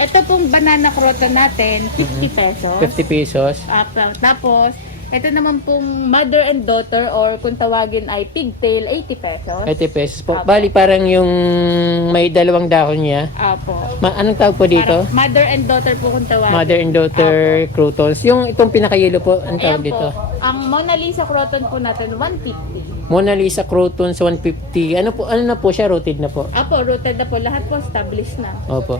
Ito pong banana croton natin, 50 pesos. 50 pesos. Tapos, ito naman pong mother and daughter or kung tawagin ay pigtail, 80 pesos. 80 pesos po. Apo. Bali parang yung may dalawang dahon niya. Apo. Anong tawag po dito? Parang mother and daughter po kung tawagin. Mother and daughter crotons. Yung itong pinakayelo po, anong tawag Ayan dito? po. Ang Mona Lisa croton po natin, 150. Mona Lisa crotons 150. Ano na po siya? Rooted na po. Apo, rooted na po. Lahat po established na. Opo.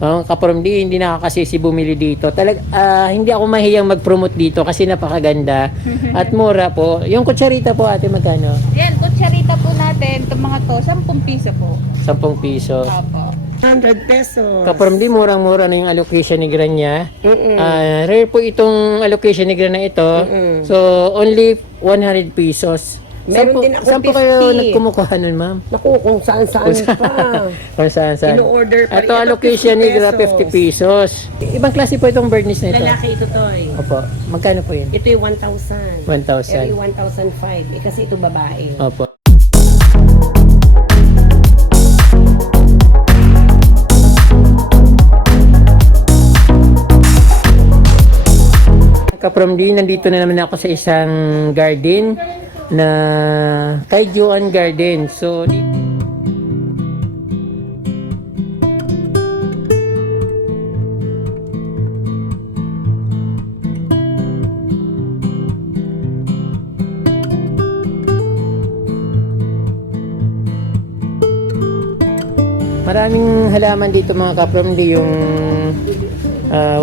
Kaparomdi, hindi nakakasisi bumili dito. Hindi ako mahiyang mag-promote dito kasi napakaganda at mura po. Yung kutsarita po ate, magkano? Yan, kutsarita po natin, itong mga to, 10 piso po. 10 piso. Apo. 100 pesos. Kaparomdi, murang-mura na yung allocation ni Grania. Rare po itong allocation ni Gran na ito. So, only 100 pesos. Meron din ako Saan po kayo 50. nagkumukuha nun, ma'am? Naku, kung saan-saan pa. Kung saan? Ino-order pa rin. Ito allocation ni Gra 50 pesos. Ibang klase po itong birdnest na ito. Lalaki ito, Toy. Opo. Magkano po yun? Ito yung 1,000. 1,000. Ito yung 1,005. Kasi ito babae. Opo. Kaprom din, nandito na naman ako sa isang garden na kay Joan Garden. So, maraming halaman dito mga kaprom di yung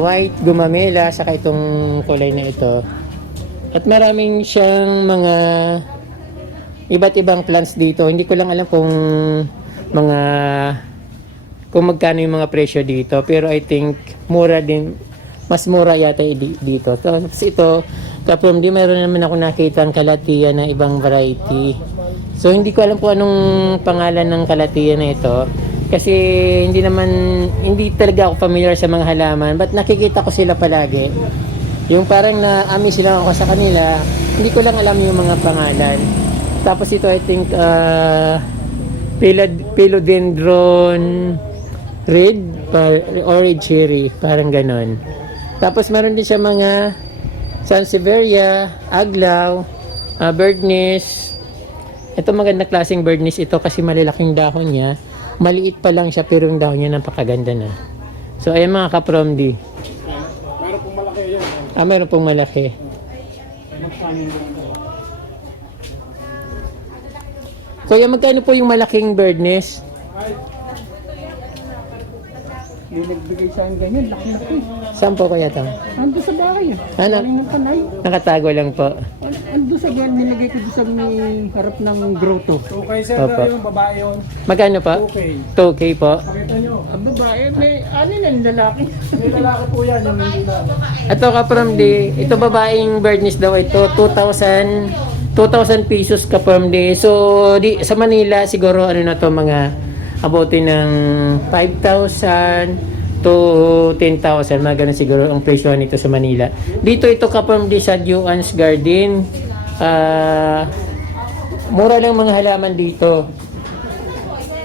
white gumamela saka itong kulay na ito. At maraming siyang mga iba't ibang plants dito. Hindi ko lang alam kung magkano yung mga presyo dito. Pero I think mura din. Mas mura yata dito. So, tapos ito, kaprom di meron naman ako nakita ang kalatiya na ibang variety. So hindi ko alam kung anong pangalan ng kalatiya na ito. Kasi hindi talaga ako familiar sa mga halaman, but nakikita ko sila palagi. Yung parang na-amin sila ako sa kanila, hindi ko lang alam yung mga pangalan. Tapos ito I think philodendron red, orange cherry, parang ganon. Tapos meron din siya mga sansevieria, aglaw, birdnest. Ito maganda klaseng birdnest ito kasi malalaking dahon niya. Maliit pa lang siya pero yung dahon niya napakaganda na. So ayan mga kapromdi. Meron pong malaki yan. Meron pong malaki. Kuya, magkano po yung malaking birdnest? Yung nagbigay sa akin ganyan, laki-laki. Saan po kaya ito? Ando sa bahay ah. Ano? Galing ng panay. Nakatago lang po. Ando sa ganyan, nilagay ko doon sa may harap ng grotto. Okay sir, Opo. yung babae yun. Magkano po? Okay. 2K po. Pakita nyo. Ang babae, may ano na lalaki. May lalaki po yan, yung hindi na. Ito kapromdi, ito babaeng birdnest daw ito, 2,000 pesos kapromdi. So sa Manila siguro ano na to mga abutin ng 5,000 to 10,000, mga ganun siguro ang presyo nito sa Manila. Dito ito kapromdi sa Joan's Garden. Mura lang mga halaman dito.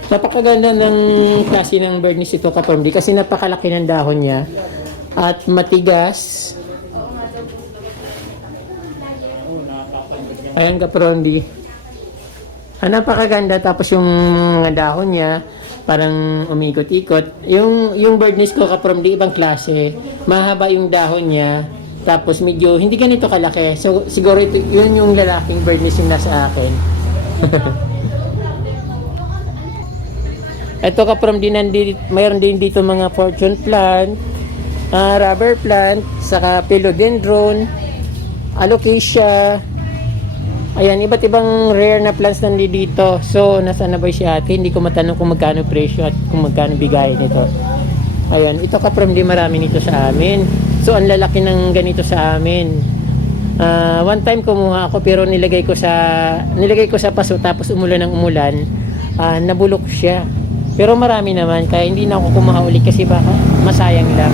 Napakaganda ng klase ng birdnest ito kapromdi kasi napakalaki ng dahon niya at matigas. Ayan kapromdi. Napakaganda, tapos yung mga dahon niya parang umikot-ikot. Yung birdnest ko kapromdi ibang klase. Mahaba yung dahon niya. Tapos medyo hindi ganito kalaki. So siguro yun yung lalaking birdnest yung nasa akin. Ito kapromdi mayroon din dito mga fortune plant, rubber plant, saka philodendron, alocasia. Ayan, iba't ibang rare na plants nandito. So, nasaan na ba si ate? Hindi ko matanong kung magkano presyo at kung magkano bigay nito. Ayan, ito kapromdi marami nito sa amin. So, ang lalaki ng ganito sa amin. One time kumuha ako pero nilagay ko sa paso tapos umulan ng umulan. Nabulok siya. Pero marami naman kaya hindi na ako kumuha ulit kasi baka masayang lang.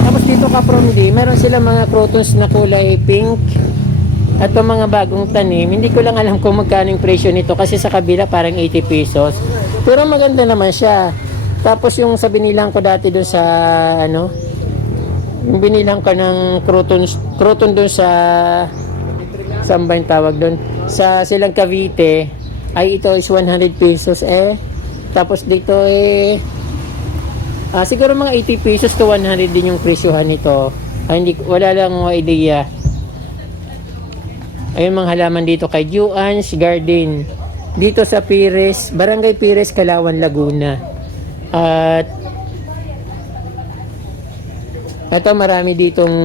Tapos dito kapromdi, meron sila mga crotons na kulay pink. At yung mga bagong tanim, hindi ko lang alam kung magkano yung presyo nito kasi sa kabila parang 80 pesos. Pero maganda naman siya. Tapos yung sa binilang ko dati doon sa ano, yung binilang ko ng crouton doon sa saan ba yung tawag doon? Sa Silang Cavite ay ito is 100 pesos tapos dito siguro mga 80 pesos to 100 din yung presyohan nito. Hindi wala lang akong idea. Ayun mga halaman dito kay Juan's Garden. Dito sa Pires, Barangay Pires, Calauan, Laguna. At ito marami ditong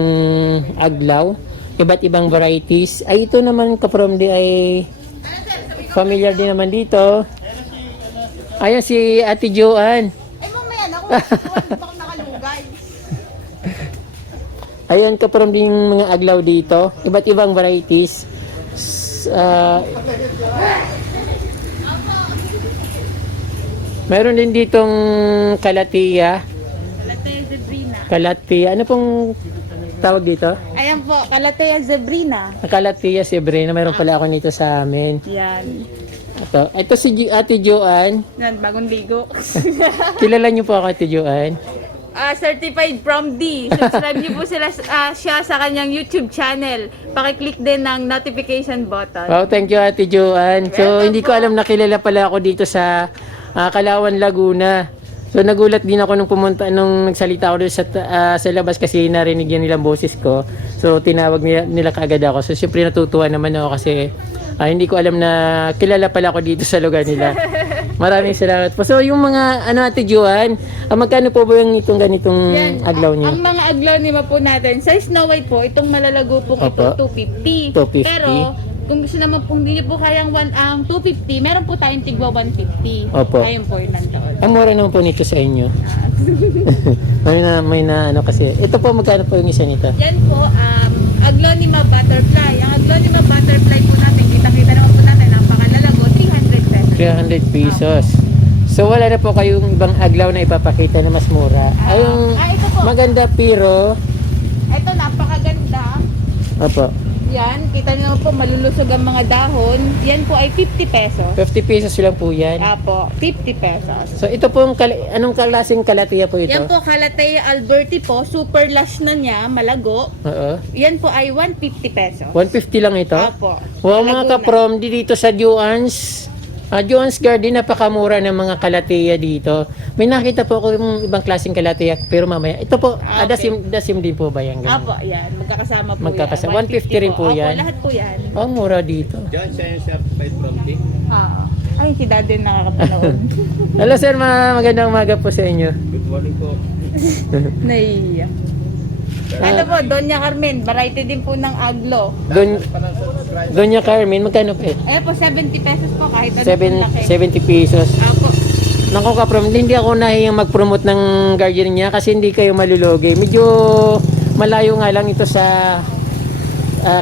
aglaw. Iba't ibang varieties. Ay ito naman ka-from ay familiar din naman dito. Ayan si Ate Joanne. Ay, mamaya na ako nakalugay. Ayan ka-from din yung mga aglaw dito. Iba't ibang varieties. Meron din ditong kalatia. Calathea zebrina. Kalatia. Ano pong tawag dito? Ayan po, Calathea zebrina. Kalatia Sebrena. Meron pala ako nito sa amin. Yan. Ito si Ate Joanne. Yan, bagong ligo. Kilala niyo po ako, Ate Joanne? Certified from D. Subscribe niyo po siya sa kanyang YouTube channel. Paki-click din ng notification button. Wow, thank you Ate Joanne. So, Welcome hindi ko alam na kilala pala ako dito sa Calauan, Laguna. So, nagulat din ako nung nagsalita ako doon sa labas kasi narinig yan nilang boses ko. So, tinawag nila kaagad ako. So, siyempre natutuwa naman ako kasi hindi ko alam na kilala pala ako dito sa lugar nila. Maraming salamat po. So, yung mga, Ate Joanne, magkano po ba yung itong ganitong aglaw niyo? Ang mga aglaw ni po natin, sa Snow White po, itong malalago po ito, Opo. 250. 250. Pero, kung gusto naman po, hindi niyo po kayang 250, meron po tayong tigwa 150. Opo. Ayun po yung nandoon. Ang mura naman po nito sa inyo. may na ano kasi. Ito po, magkano po yung isa nito? Yan po, Aglonema Butterfly. Ang Aglonema Butterfly po natin, kita-kita naman po natin, napakalalago, 300 pesos. 300 pesos. So, wala na po kayong ibang aglaw na ipapakita na mas mura. Ayong ito po. maganda pero, Ito, napakaganda. opo, Yan, kita niyo po, malulusog ang mga dahon. Yan po ay 50 pesos. 50 pesos lang po yan. Apo, 50 pesos. So, ito po, anong klaseng kalatia po ito? Yan po, Calathea alberti po, super lush na niya, malago. Oo. Yan po ay 150 pesos. 150 lang ito? Apo. Wow, mga Laguna. kaprom, dito sa Juan's Garden, napakamura ng mga kalatia dito. May nakita po ako yung ibang klaseng kalatia, pero mamaya. Ito po, Okay. dasim din po ba yan? Ganun? Apo, yan. Magkakasama po Magkakasama. yan. 150 rin po Opo, yan. lahat po yan. Oh, mura dito. Diyan siya yung certified from D. Ay, si daddy nakakapanood. Hello sir, magandang umaga po sa inyo. Good morning po. Naiiyak. Ano po, Doña Carmen, variety din po ng aglo. Doña Carmen, magkano po? Ayan po, 70 pesos po kahit ano pong laki. 70 pesos. Apo. Naku kaprom, hindi ako nahiyang mag-promote ng garden niya kasi hindi kayo malulugi. Medyo malayo nga lang ito sa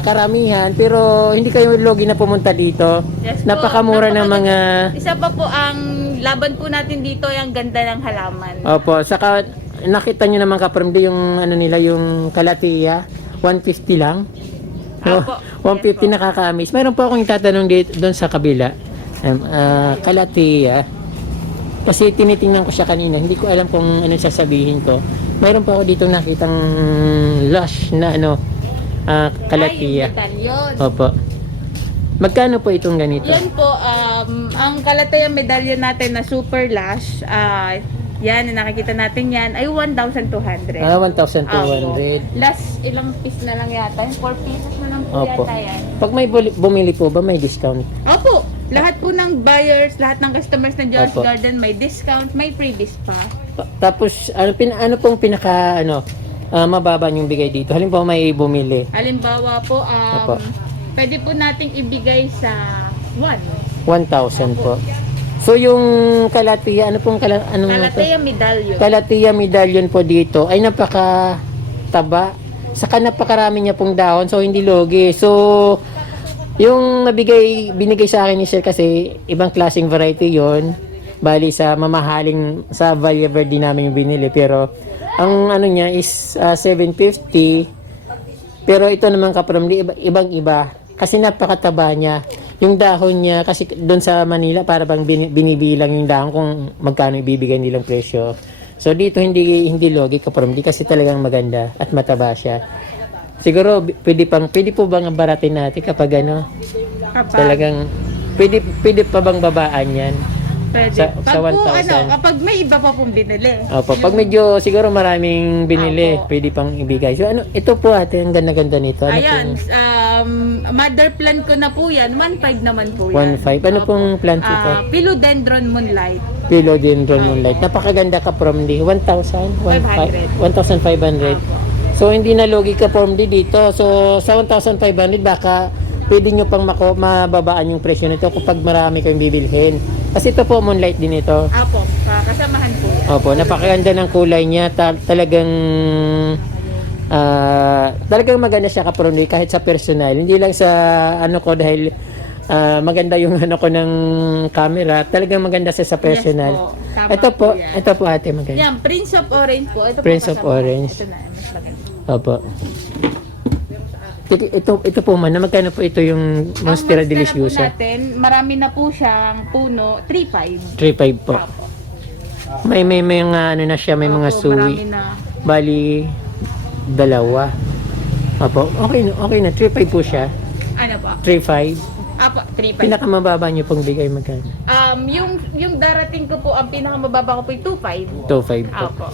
karamihan, pero hindi kayo lugi na pumunta dito. Yes po. Napakamura ng mga... Isa pa po ang laban po natin dito ay ang ganda ng halaman. Opo, saka nakita nyo naman kaprom, yung ano nila, yung kalatia, 150 lang. Apo. 150 nakakaamis. Meron po akong tatanong dito doon sa kabila. Kalatia. Kasi tinitingnan ko siya kanina. Hindi ko alam kung anong sasabihin ko. Meron po ako dito nakitang lush na kalatia. Ay, yung medalyon. Opo. Magkano po itong ganito? Yan po, ang Calathea medallion natin na super lush, yan, nakikita natin yan, ay 1,200. 1,200. Last, ilang piece na lang yata. 4 pieces na lang po Opo. yata yan. Pag may bumili po ba, may discount? Opo, lahat po ng buyers, lahat ng customers ng Jones Opo. Garden, may discount, may freebies pa. Tapos, ano pong pinaka, mababa yung bigay dito? Halimbawa may bumili. Halimbawa po, Opo. pwede po nating ibigay sa 1. 1,000 po. So, yung kalatia, anong Calathea medallion. Kalatia medallion po dito ay napaka-taba. Saka napakarami niya pong dahon, so hindi logi. So, yung binigay sa akin ni Sir kasi ibang klaseng variety yon. Bali sa mamahaling, sa Valle Verde namin yung binili. Pero, ang niya is 750. Pero ito naman kaprom, ibang iba. Kasi napakataba niya. yung dahon niya, kasi doon sa Manila, para bang binibilang yung dahon kung magkano ibibigay nilang presyo. So dito hindi logi ka from di kasi talagang maganda at mataba siya. Siguro pwede po bang baratin natin kapag ano? Talagang pwede pa bang babaan yan? Pwede. Sa Pag po, 1,000. kapag may iba pa pong binili. Opo, pag medyo siguro maraming binili, Opo. pwede pang ibigay. So ano, ito po ate, ang ganda-ganda nito. Ano Ayan, mother plant ko na po yan. 1.5 naman po yan. 1.5. Ano Opo. pong plant ito? Philodendron Moonlight. Philodendron Moonlight. Napakaganda ka from the 1,000? 500. 1,500. Opo. So hindi na logi ka from the dito. So sa 1,500 baka pwede nyo pang mababaan yung presyo nito kapag marami kayong bibilhin. Kasi ito po, Moonlight din ito. Apo, kasamahan po yan. Opo, napakaganda ng kulay niya. Talagang maganda siya kaprondi kahit sa personal. Hindi lang sa ano ko dahil maganda yung ano ko ng camera. Talagang maganda siya sa personal. Yes po, tama Ito po, po yan. ito po ate maganda. Yan, Prince of Orange po. Ito Prince po of kasama. Orange. Ito na, mas maganda. Opo. Ito po man, magkano po ito yung Monstera Ang Monstera Deliciosa? po natin, marami na po siyang puno, 3.5. 3.5 po. Apo. May mga ano na siya, may mga Opo, suwi. marami na. Bali, dalawa. Opo, okay na. 3.5 po siya. Ano po? 3.5. Apo, 3.5. Pinakamababa niyo pong bigay magkano? Yung darating ko po, ang pinakamababa ko po yung 2.5. 2.5 po. Apo.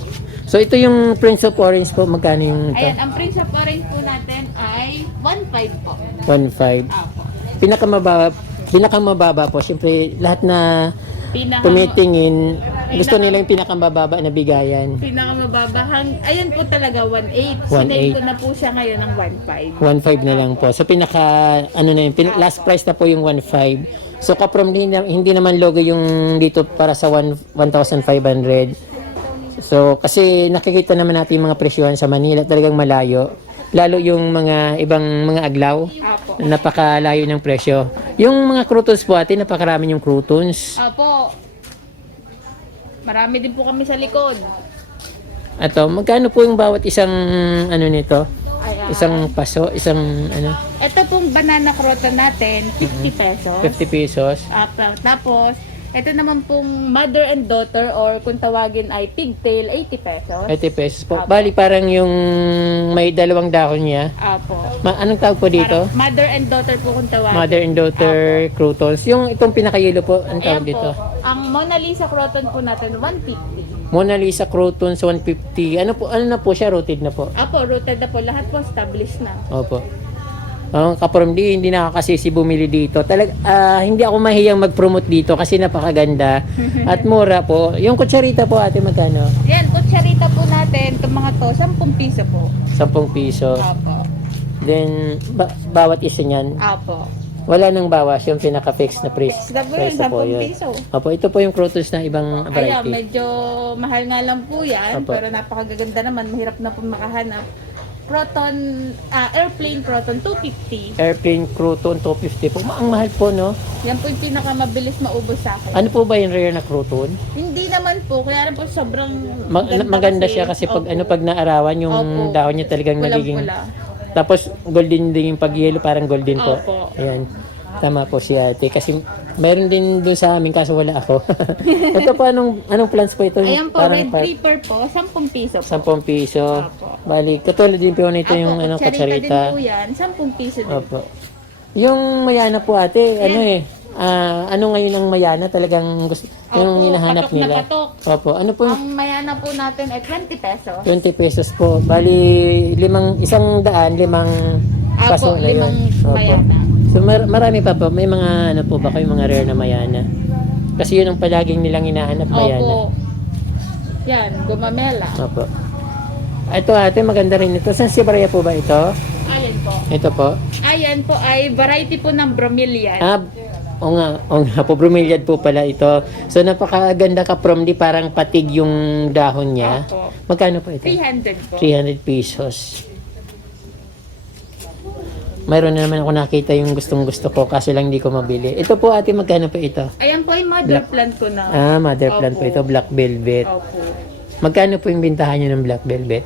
So ito yung Prince of Orange po, magkano yung ito? Ayan, ang Prince of Orange po natin ay 1.5 po. 1.5. Apo. Pinakamababa po, siyempre lahat na tumitingin, gusto nila yung pinakamababa na bigayan. Pinakamababa, ayan po talaga 1.8. 1.8. Sinend ko na po siya ngayon ng 1.5. 1.5 na lang po. So last price na po yung 1.5. So kaprom hindi naman logo yung dito para sa 1,500. So kasi nakikita naman natin yung mga presyohan sa Manila, talagang malayo. Lalo yung mga ibang mga aglaw, Apo. napakalayo ng presyo. Yung mga croutons po ate, napakarami yung croutons. Apo. Marami din po kami sa likod. Ato, magkano po yung bawat isang ano nito? Ayan. Isang paso, isang ano, Ito pong banana croton natin, 50 pesos. 50 pesos. Tapos, ito naman pong mother and daughter or kung tawagin ay pigtail, 80 pesos. 80 pesos po. Apo. Bali parang yung may dalawang dahon niya. Apo. Anong tawag po dito? Parang mother and daughter po kung tawagin. Mother and daughter croutons. Yung itong pinakayelo po, anong tawag Ayan dito? po. Ang Mona Lisa croton po natin, 150. Mona Lisa croutons 150. Ano na po siya, rooted na po. Apo, rooted na po. Lahat po established na. Opo. Kaparom hindi nakakasisi bumili dito. Hindi ako mahiyang mag-promote dito kasi napakaganda at mura po. Yung kutsarita po ate magkano? Yan, kutsarita po natin, itong mga to, 10 piso po. 10 piso. Apo. Then bawat isa niyan, Apo. wala nang bawas yung pinaka-fix na price. Fix na po yun, 10 piso. Opo, ito po yung croutons na ibang Ayan, variety. medyo mahal nga lang po yan, Apo. pero napakaganda naman, mahirap na po makahanap. Proton, airplane proton, 250. Airplane crouton 250 po. Ang mahal po, no? Yan po yung pinakamabilis maubos sa akin. Ano po ba yung rare na crouton? Hindi naman po, kaya lang po sobrang Maganda siya kasi pag Opo. pag naarawan yung Opo. dahon niya talagang nagiging Pulang-pula. tapos golden din yung pag-yellow, parang golden po. Opo. Ayan. Tama po si ate kasi meron din doon sa amin kaso wala ako. Ito po anong plants po ito? Ayan po, Parang red creeper po, 10 piso po. 10 piso. Opo. Bali, katulad din po nito yung Apo, kutsarita. din po yan, 10 piso din. Opo. Yung mayana po ate, ano ngayon ang mayana talagang gusto, yung Opo, hinahanap patok na nila. patok. Opo, ano po yung Ang mayana po natin ay 20 pesos. 20 pesos po. Bali, 500, 5 paso Apo, na yun. 5 mayana. So marami pa po. May mga ano po ba kayo mga rare na mayana? Kasi yun ang palaging nilang hinahanap mayana. Opo. Yan, gumamela. Opo. Ito ate, maganda rin ito. Sansevieria po ba ito? Ayan po. Ito po. Ayan po ay variety po ng bromeliad. O nga po, bromeliad po pala ito. So napakaganda ka from di parang patig yung dahon niya. Opo. Magkano po ito? 300 po. 300 pesos. Mayroon na naman ako nakita yung gustong-gusto ko kaso lang hindi ko mabili. Ito po ate, magkano po ito? Ayan po ay mother plant ko na. Mother plant po Opo. ito, black velvet. Opo. Magkano po yung bintahan nyo ng black velvet?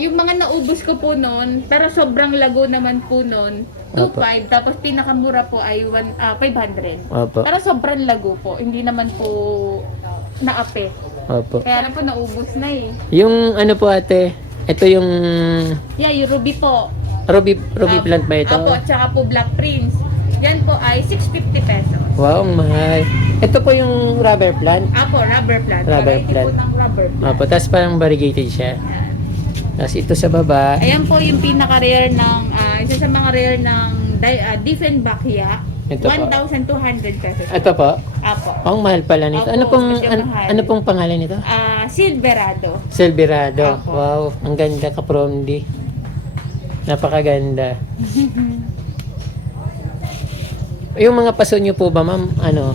Yung mga naubos ko po noon, pero sobrang lago naman po noon, Opo. 2.5, tapos pinakamura po ay 500. Opo. Pero sobrang lago po, hindi naman po naape. Opo. Kaya lang po naubos na eh. Yung ano po ate, ito yung Yeah, yung ruby po. ruby plant ba ito? Apo, tsaka po Black Prince. Yan po ay 650 pesos. Wow, ang mahal. Ito po yung rubber plant. Apo, rubber plant. Rubber Variety plant. po ng rubber plant. Opo, tapos parang variegated siya. Yan. Tapos ito sa baba. Ayan po yung pinaka-rare ng, isa sa mga rare ng Diefenbachia. Ito po. 1,200 pesos. Ito po. Apo. Ang mahal pala nito. Opo, Ano pong medyo mahal. ano pong pangalan nito? Silverado. Silverado. Opo. Wow, ang ganda ka Promdi. Napakaganda. Yung mga paso nyo po ba, ma'am, ano,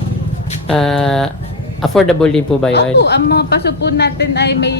affordable din po ba yun? Opo, ang mga paso po natin ay may,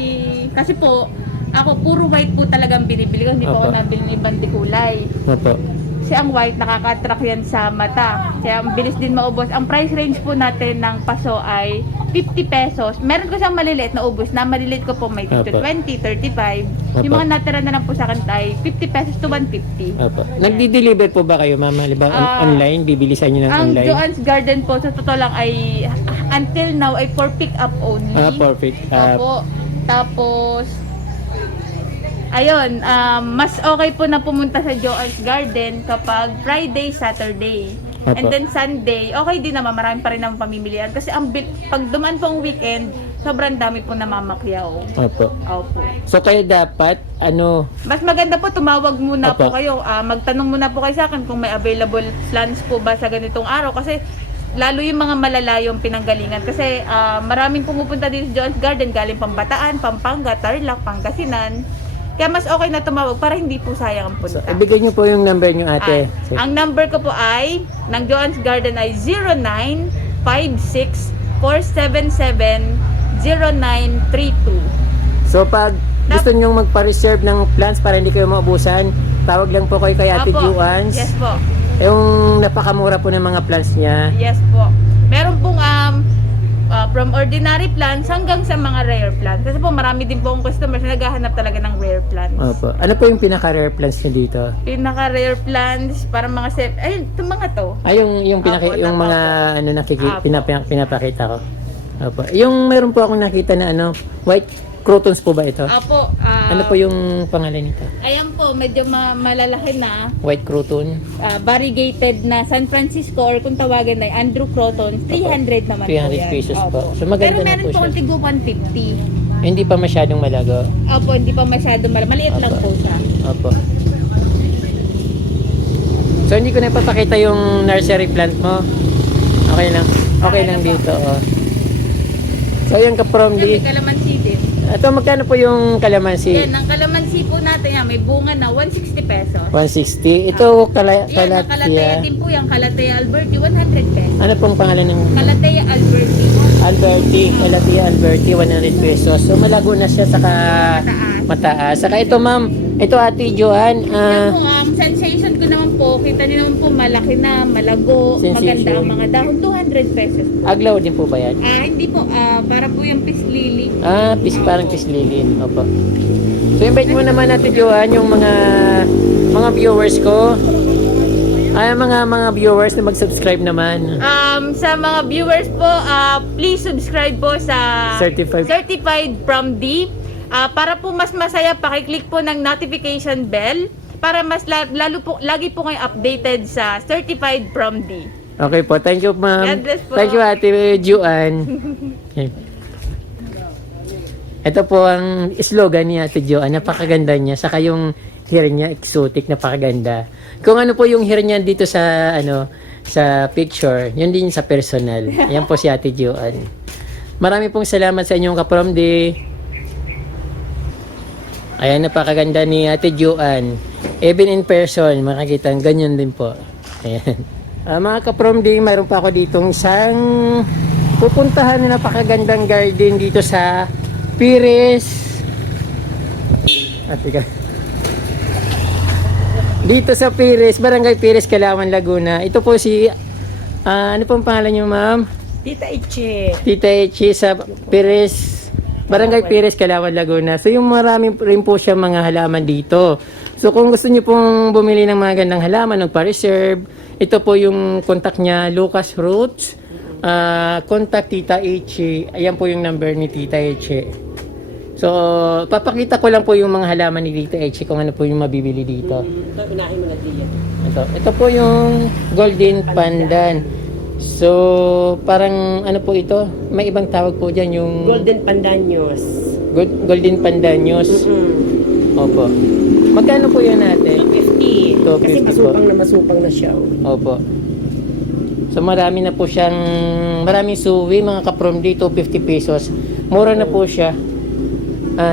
kasi po, ako puro white po talagang binibili ko, hindi po Opo. ako nabili ng ibang kulay. Opo. Kasi ang white nakaka-attract yan sa mata. Kaya ang bilis din maubos. Ang price range po natin ng paso ay 50 pesos. Meron ko siyang maliliit na ubos. Na maliliit ko po may Opo. 20, 35. Opo. Yung mga natira na lang po sa akin ay 50 pesos to 150. Opo. Nagdi-deliver po ba kayo, ma'am? Halimbawa, online? Bibili sa inyo ng Ang online? Joann's Garden po, sa totoo lang ay until now ay for pick up only. Perfect. Opo. Tapos, ayun, mas okay po na pumunta sa Joann's Garden kapag Friday, Saturday. Opo. And then Sunday, okay din naman, marami pa rin naman pamimilian. Kasi pag dumaan po ang weekend, sobrang dami po namamakyaw. Opo. Opo. So, kayo dapat, ano, Mas maganda po, tumawag muna po Opo. kayo. Magtanong muna po kayo sa akin kung may available plans po ba sa ganitong araw. Kasi lalo yung mga malalayong pinanggalingan. Kasi maraming pumupunta dito sa Joann's Garden, galing Pambataan, Pampanga, Tarlac, Pangasinan. Kaya mas okay na tumawag para hindi po sayang ang punta. ibigay niyo po yung number niyo, ate. Ang number ko po ay, ng Joann's Garden ay 0956-477-0932. So, pag gusto niyo magpa-reserve ng plants para hindi kayo maubusan, tawag lang po kayo kay Ate Opo. Juans. Yes po. Yung napakamura po ng mga plants niya. Yes po. Meron pong from ordinary plants hanggang sa mga rare plants. Kasi po marami din po ang customers na naghahanap talaga ng rare plants. Opo. Ano po yung pinaka-rare plants niyo dito? Pinaka-rare plants, para mga ayun, itong mga to. Ay, yung Opo, yung mga opo. ano Opo. pinapakita ko. Opo. Yung meron po akong nakita na ano, white crotons po ba ito? Apo, Ano po yung pangalan nito? ayan po, medyo malalaki na. White croton. Variegated na San Francisco or kung tawagan ay Andrew Croton, 300 naman 300 po yan. pesos Opo. po. So, maganda Pero na meron po po siya. ang tigo 150. Hindi pa masyadong malago. Opo, hindi pa masyado maliit lang Opo. po siya. Opo. So, hindi ko na ipapakita yung nursery plant mo. Okay lang. Okay lang dito. Oh. So, yung May ka-Promdi. kalamansi din. Ito, magkano po yung kalamansi? Yan, ang kalamansi po natin yan, may bunga na 160 pesos. 160. Ito, Yan, ang kalateya kalatia. din po yan, kalateya Alberti, 100 pesos. Ano pong pangalan ng Kalateya Alberti, Alberti? Kalatia Alberti, 100 pesos. So, malago na siya saka mataas. mataas. Saka ito, ma'am. Ito, Ate Joan. Yan po, sensation ko naman po, kita niyo naman po, malaki na, malago, Sensation. maganda ang mga dahon, 200 pesos. Aglaw din po ba yan? Hindi po, para po yung peace lily. Parang pislili. Opo. So, invite mo naman Ate Joan yung mga viewers ko. Mga viewers na mag-subscribe naman. Sa mga viewers po, please subscribe po sa Certified from D. Para po mas masaya, pakiclick po ng notification bell para mas lalo po, lagi po kayo updated sa Certified from D. Okay po. Thank you, ma'am. God bless po. Thank you, Ate Joan. Okay. Ito po ang slogan ni Ate Joan. Napakaganda niya. Saka yung hair niya, exotic, napakaganda. Kung ano po yung hair niya dito sa sa picture, yun din sa personal. Yan po si Ate Joan. Marami pong salamat sa inyong ka-Promdi. Ayan, napakaganda ni Ate Joan. Even in person, makakita ganyan din po. Ayan. Mga ka-Promdi, mayroon pa ako ditong isang pupuntahan na napakagandang garden dito sa Pires. Dito sa Pires, Barangay Pires, Calauan, Laguna. Ito po si, ano pong pangalan niyo, ma'am? Tita Iche. Tita Echi sa Pires, Barangay Pires, Calauan, Laguna. So yung marami rin po siya mga halaman dito. So kung gusto niyo pong bumili ng mga gandang halaman, magpa-reserve, ito po yung contact niya, Lucas Roots. Contact Tita Eche. Ayan po yung number ni Tita Eche. So, papakita ko lang po yung mga halaman ni Tita Eche kung ano po yung mabibili dito. Ito, unahin mo na diyan. Ito po yung Golden Pandan. So, parang ano po ito? May ibang tawag po dyan yung Golden Pandanyos. Golden Pandanyos. Opo. Magkano po yan natin? 250. 250 Kasi po. masupang na masupang na siya. Opo. So marami na po siyang, maraming suwi, mga kaprom dito, 50 pesos. Mura na po siya.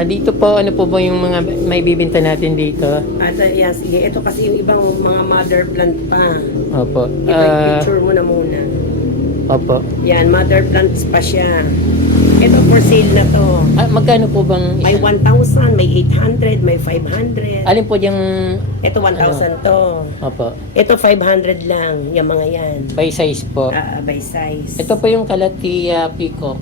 Dito po, ano po ba yung mga may bibinta natin dito? At yan, sige. Ito kasi yung ibang mga mother plant pa. Opo. Ito yung picture mo na muna. Opo. Yan, mother plants pa siya. Ito for sale na to. Magkano po bang May 1,000, may 800, may 500. Alin po yung, Ito 1,000 to. opo, Ito 500 lang, yung mga yan. by size po. By size. Ito po yung Calathea Peacock.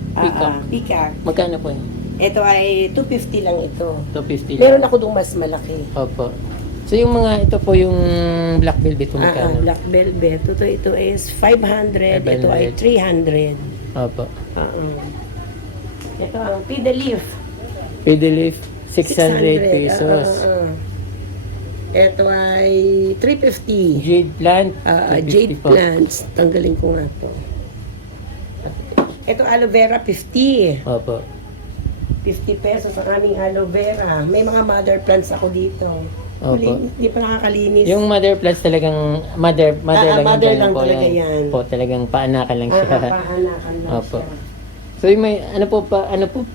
Peacock. Magkano po yun? Ito ay 250 lang ito. 250 Meron lang. ako dong mas malaki. Opo. So yung mga, ito po yung Black Velvet po magkano? Black Velvet. Ito is 500. Ito ay 300. Opo. Ito ang Pidaleaf. Pidaleaf, 600 pesos. Ito ay 350. Jade plant, Jade 250 po. plants. Tanggalin ko nga to. Ito aloe vera 50. Opo. 50 pesos ang aming aloe vera. May mga mother plants ako dito. Opo. Hindi pa nakakalinis. Yung mother plants talagang mother lang mother yung lang po talaga yan. yan. Po, talagang paanakan lang siya. Pahanakan lang Opo. siya. So yung may ano po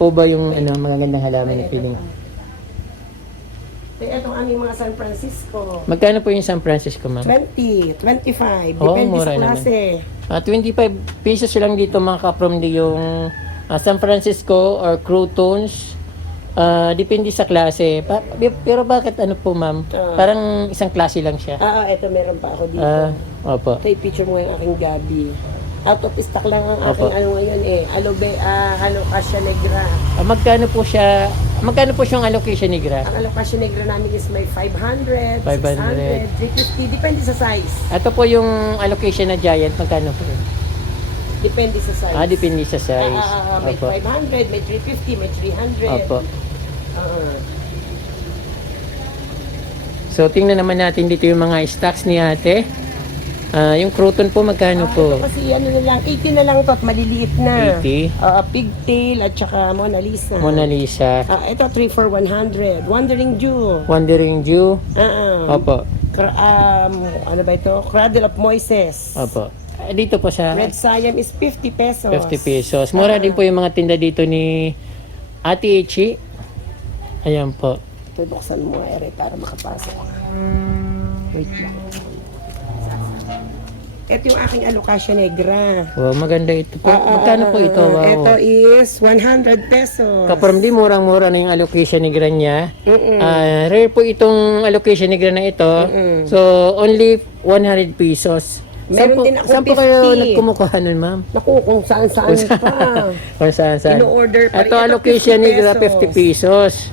ba yung magagandang halaman na piling? Itong aming mga San Francisco. Magkano po yung San Francisco, ma'am? 20, 25. Oo, Depende mura sa klase. 25 pesos lang dito mga kaprom yung San Francisco or croutons. Depende sa klase. Pero bakit ano po, ma'am? Parang isang klase lang siya. Ito meron pa ako dito. Opo. Ito yung picture mo yung aking gabi. Out of stock lang ang Opo. aking ngayon Alocasia Negra. Magkano po siyang allocation ni Gra? Ang Alocasia Negra namin is may 500, 500. 600, 350. Depende sa size. Ito po yung allocation na giant, magkano po yun? Depende sa size. Depende sa size. May Opo. 500, may 350, may 300. Opo. Ah. So, tingnan naman natin dito yung mga stocks ni ate. Yung crouton po, magkano po? Ito kasi ano na lang, 80 na lang to at maliliit na. 80. Pigtail at saka Mona Lisa. Mona Lisa. Ito 3 for 100. Wandering Jew. Wandering Jew. Opo. Ano ba ito? Cradle of Moises. Opo. Dito po sa Red Siam is 50 pesos. 50 pesos. Mura din po yung mga tinda dito ni Ate Echi. Ayan po. Buksan mo, Ere, para makapasok. Wait lang. Ito yung aking Alocasia Negra. Wow, maganda ito po. Magkano po ito? Wow. Ito is 100 pesos. Kaprom di murang-mura na yung allocation ni Gran niya. Rare po itong allocation ni Gran na ito. So, only 100 pesos. Meron din ako Saan po kayo 50. nagkumukuha nun, ma'am? Naku, kung saan-saan pa. Kung saan. Ino-order pa rin. Ito Ito, allocation 50 ni Gran, 50 pesos.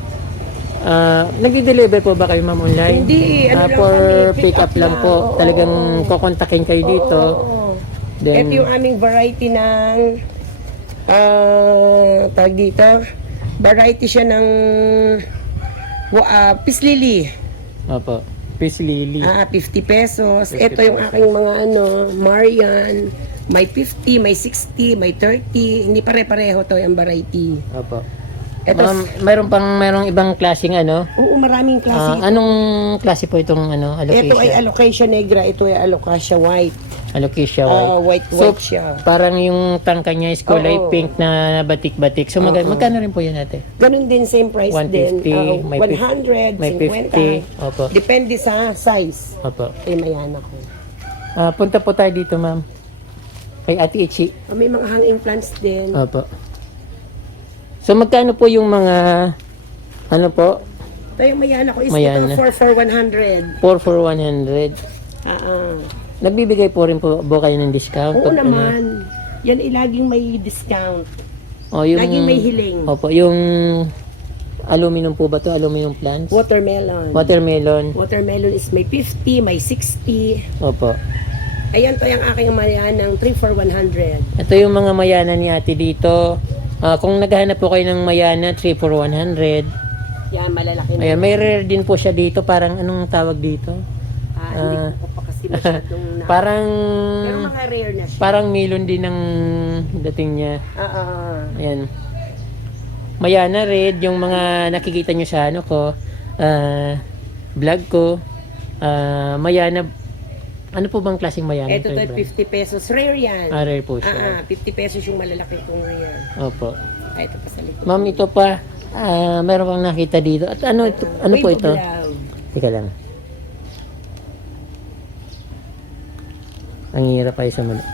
Nag-deliver po ba kayo, ma'am, online? Hindi, ano lang for kami, pick up lang po. Oo. Talagang kukontakin kayo dito. Oo. Then, Ito yung aming variety ng tag dito. Variety siya ng pislili. Opo. Peace Lily. 50 pesos. 50 Ito yung aking mga Marian. May 50, may 60, may 30. Hindi pare-pareho to yung variety. Opo. Ito, Mayroong ibang klaseng ano? oo, maraming klase. Anong klase po itong allocation? Ito ay Alocasia Negra, ito ay Alocasia White. Alocasia white. White siya. Parang yung tangka niya is kulay Oo. pink na batik-batik. So magkano rin po yan ate? Ganun din, same price 150, din. may 100, may 50. 50. Opo. Depende sa size. Opo. Mayan ako. Punta po tayo dito, ma'am. Kay Ate Ichi. May mga hanging plants din. Opo. So magkano po yung mga ano po? Ito yung mayan ako is Mayana. ito 4 for 100. 4 for 100. Nagbibigay po rin po kayo ng discount? Oo Pag, naman. Yan ay laging may discount. O, yung, Laging may hiling. Opo, yung aluminum po ba to? Aluminum plants? Watermelon. Watermelon. Watermelon is may 50, may 60. Opo. Ayan to yung aking mayanang 3 for 100. Ito yung mga mayana ni ate dito. Kung naghahanap po kayo ng mayana, 3 for 100. Yan, malalaki na. Ayan, may rare din po siya dito. Parang anong tawag dito? Hindi ko pa kasi masyadong na. Parang Pero mga rare na siya. parang melon din ng dating niya. Ayan. Mayana red, yung mga nakikita nyo sa ano ko, vlog ko. Mayana, ano po bang klaseng mayana? Ito to 50 pesos. Rare yan. Rare po siya. 50 pesos yung malalaki kong rare. Opo. Ito pa sa likod. Ma'am, ito pa. Meron pang nakita dito. At ano ito? Ano po Wave of ito? Love. Teka lang. Ang hirap ay sa muna.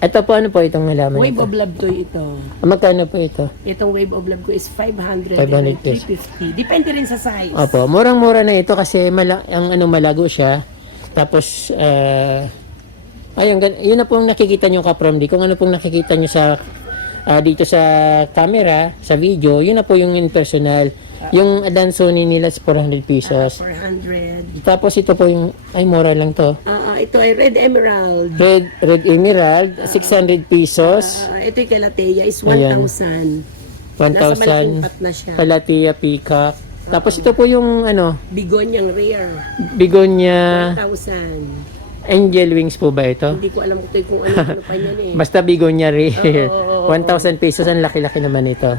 Ito po, ano po itong nalaman Wave ito? of Love to ito. Magkano po ito? Itong Wave of Love ko is 500 500 and pesos. 350. Depende rin sa size. Opo, murang-mura na ito kasi malago siya. Tapos, ayun, yun na pong nakikita nyo ka-from Kung ano pong nakikita nyo sa dito sa camera, sa video, yun na po yung in personal. Yung Adansoni nila is 400 pesos. 400. Tapos ito po yung, ay mura lang to. Ito ay Red Emerald. Red Emerald, 600 pesos. Ito yung Calathea is Ayan. 1,000. Nasa malaking 1,000. pot na siya. Kalatia Peacock. Tapos ito po yung Bigonyang rare. Begonia 1,000. Angel Wings po ba ito? Hindi ko alam kung ano pa yan eh. Basta Begonia Rare. Oo. 1,000 pesos, ang laki-laki naman ito.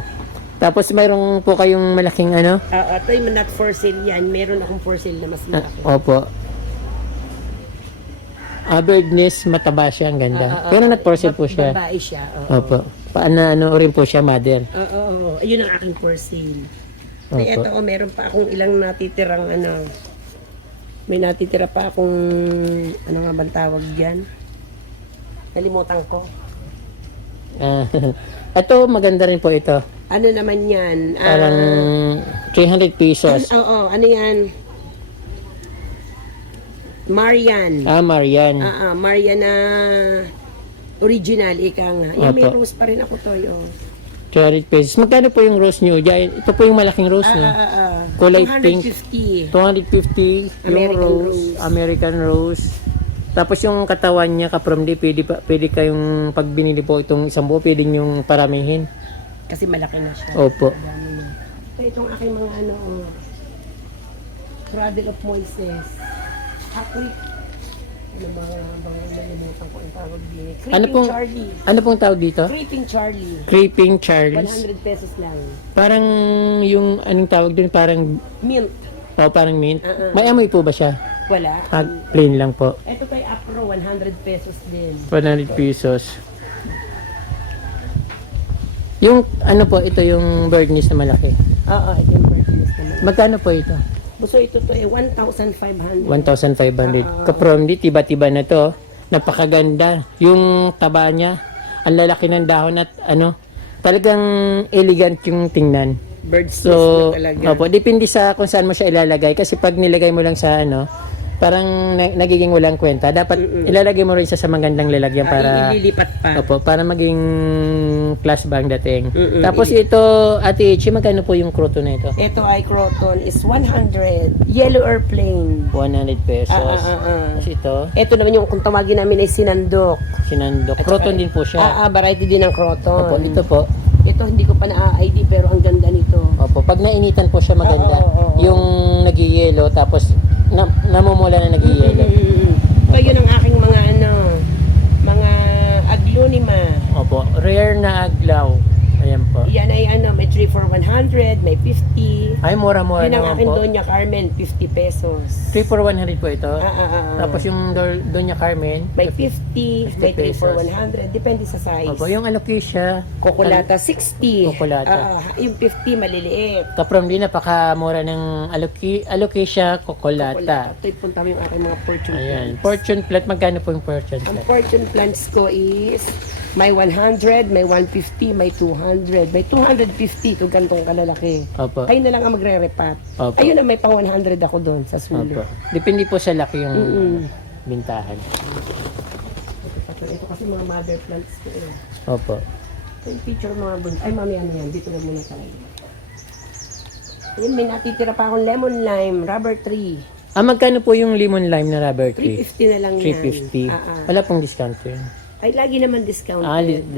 Tapos mayroong po kayong malaking Ito yung not for sale yan. Meron akong for sale na mas malaki. Opo. Birdness, mataba siya, ang ganda. Pero not for sale po siya. Babae siya. Oo. Opo. Ano rin po siya, mother. Oo. Ayun ang aking for sale. Opo. Ito, meron pa akong ilang natitirang may natitira pa akong ano nga bang tawag dyan? Nalimutan ko. Ito, maganda rin po ito. Ano naman yan? Parang 300 pesos. Oo, ano yan? Marian. Marian. Marian na original, ika nga. Yan, may Opo. rose pa rin ako to. 300 pesos. Magkano po yung rose nyo? Ito po yung malaking rose nyo. Kulay pink. 250. 250 yung American rose, rose. American rose. Tapos yung katawan niya ka-from pwede kayong pag binili po itong isang buo, pwede yung paramihin. Kasi malaki na siya. Opo. Dami na. So, itong aking mga Cradle of Moises. Hakri. Ano ba nalimutan ko ang tawag din? Creeping Charlie. Ano pong tawag dito? Creeping Charlie. Creeping Charles. 100 pesos lang. Parang yung anong tawag din, parang Mint. parang mint. May amoy po ba siya? Wala. Plain lang po. Ito kay Apro, 100 pesos din. 100 pesos. Yung ano po, ito yung birdness na malaki. Ito yung birthdays naman. Magkano po ito? So ito to 1,500. 1,500. Kapromdi, tiba-tiba na to. Napakaganda. Yung taba niya, ang lalaki ng dahon at talagang elegant yung tingnan. Bird's So, nest na talaga. opo, depende sa kung saan mo siya ilalagay. Kasi pag nilagay mo lang sa parang nagiging walang kwenta. Dapat ilalagay mo rin sa magandang lalagyan para Ililipat pa. opo, para maging class ba ang dating. Tapos ito, Ate Ichi, magkano po yung kroto na ito? Ito ay Croton is 100. Yellow or plain. 100 pesos. Tapos ito, Ito naman yung kung tawagin namin ay sinandok. sinandok. Kroton din po siya. Variety din ng Croton. Opo, ito po. Ito hindi ko pa na-ID pero ang ganda nito. Opo, pag nainitan po siya maganda. Oo. Yung nag-yellow, tapos namumula na nag-yellow. Kayo ng aking mga aglonema. Opo, rare na aglaw. Ayan po. Yan ay may 3 for 100, may 50. Ay, mura-mura Yun ang naman aking po. Doña Carmen, 50 pesos. 3 for 100 po ito. Ah. Tapos yung Doña Carmen, May 50, may 3 for pesos. 100, depende sa size. opo, yung alocasia, Kokolata, 60. Kokolata. Yung 50, maliliit. kaprom din, napakamura ng alocasia kokolata. Ito, punta mo yung aking mga fortune Ayan. plants. Fortune plant, magkano po yung fortune Ang plant? fortune plants ko is may 100, may 150, may 200, may 250 to gantong kalalaki. Opo. Kayo na lang ang magre-repat. Opo. Ayun na, may pang 100 ako doon sa sulo. Opo. Depende po sa laki yung bintahan. Ito kasi mga mother plants ko eh. Opo. Yung picture mga bun. Ay, mami, ano yan? Dito na muna tayo. Ayun, may natitira pa akong lemon lime, rubber tree. Magkano po yung lemon lime na rubber tree? 350 na lang yan. 350. Ah. Wala pong discount po yun. Ay, lagi naman discount.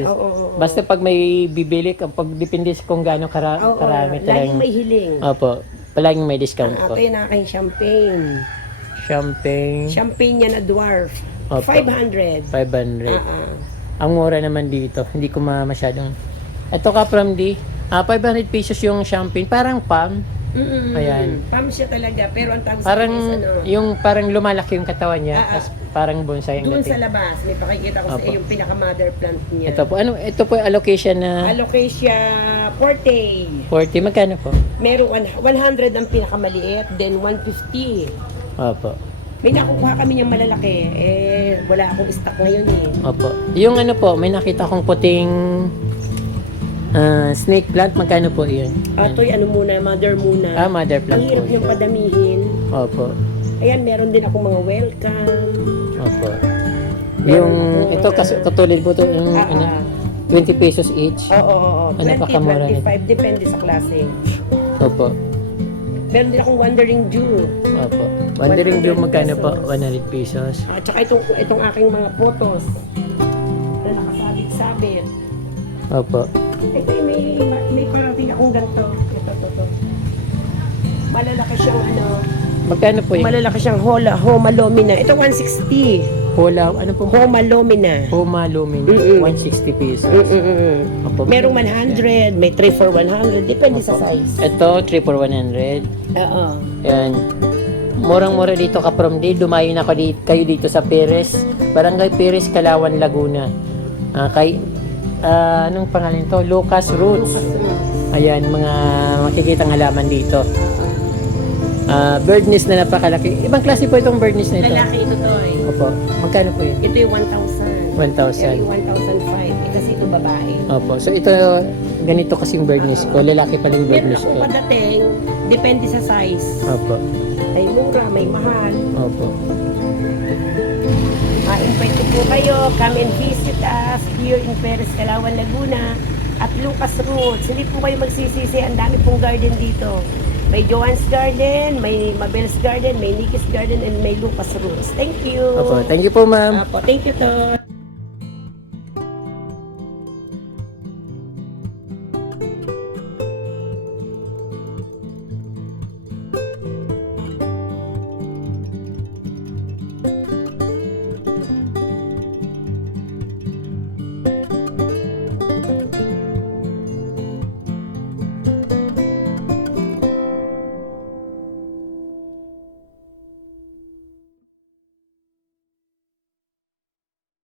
Oo. Basta pag may bibili, pag depende kung gaano Oo, karami laging talagang. may hiling. Opo, palaging may discount po. Ito yung aking champagne. Champagne, Champagne niya na dwarf. Opo. 500. 500. Ah. Ang mura naman dito, hindi ko masyadong. Ito ka from D, 500 pesos yung champagne, parang palm. Ayan. Pam siya talaga, pero ang tawag sa Parang akin is ano, yung parang lumalaki yung katawan niya, tas parang bonsai ang doon sa dating. labas, may pakikita ko sa Opo. yung pinaka-mother plant niya. Ito po yung allocation na Alocasia forte. 40, magkano po? Meron 100 ang pinakamaliit, then 150. Opo. May nakukuha kami niyang malalaki. Wala akong stock ngayon eh. Opo. Yung ano po, may nakita kong puting snake plant, magkano po yun? Ito'y ano muna, mother muna. Mother plant Ang po. hirap niyang padamihin. Opo. Ayan, meron din akong mga welcome. Opo. Yung, ito kasi katulad po ito, yung Ah, ano, ah. 20 pesos each. Oo. 20, napakamura 25, depende sa klase. Opo. Meron din akong Wandering Jew. Opo. Wandering Blue, 100 magkano po? pesos. 100 pesos. At saka itong aking mga photos na nakasabit-sabit. Opo. Ito may parating akong ganito. Ito. Malalaki siyang ano, Magkano po yun? malalaki siyang Homa Lomina. Ito 160. Hula, ano po? Homa Lomina. Homa Lumin, Mm-mm. 160 pesos. Opo. Merong 100, may 3 for 100. Depende sa size. Ito, 3 for 100. Oo. Yan. Murang-mura dito ka from D. Dumayo na kayo dito sa Perez. Barangay Perez, Kalawan, Laguna. Anong pangalan to? Lucas Roots. Ayan, mga makikitang halaman dito. Bird nest na napakalaki. Ibang klase po itong bird nest na ito. Lalaki ito to eh. Opo. Magkano po yun? Ito yung 1,000. 1,000. Ito yung 1,005. Kasi ito babae. Opo. So ito, ganito kasing bird nest ko. Lalaki pala yung bird Meron nest akong ko. padating. Depende sa size. Opo. May mura, may mahal. Opo. Invite ko po kayo. Come and visit us here in Perez, Kalawan, Laguna. At Lucas Roots. Hindi po kayo magsisisi. Ang dami pong garden dito. May Joan's Garden, may Mabel's Garden, may Nikki's Garden, and may Lucas Roots. Thank you. Opo. Thank you po, ma'am. Thank you, to.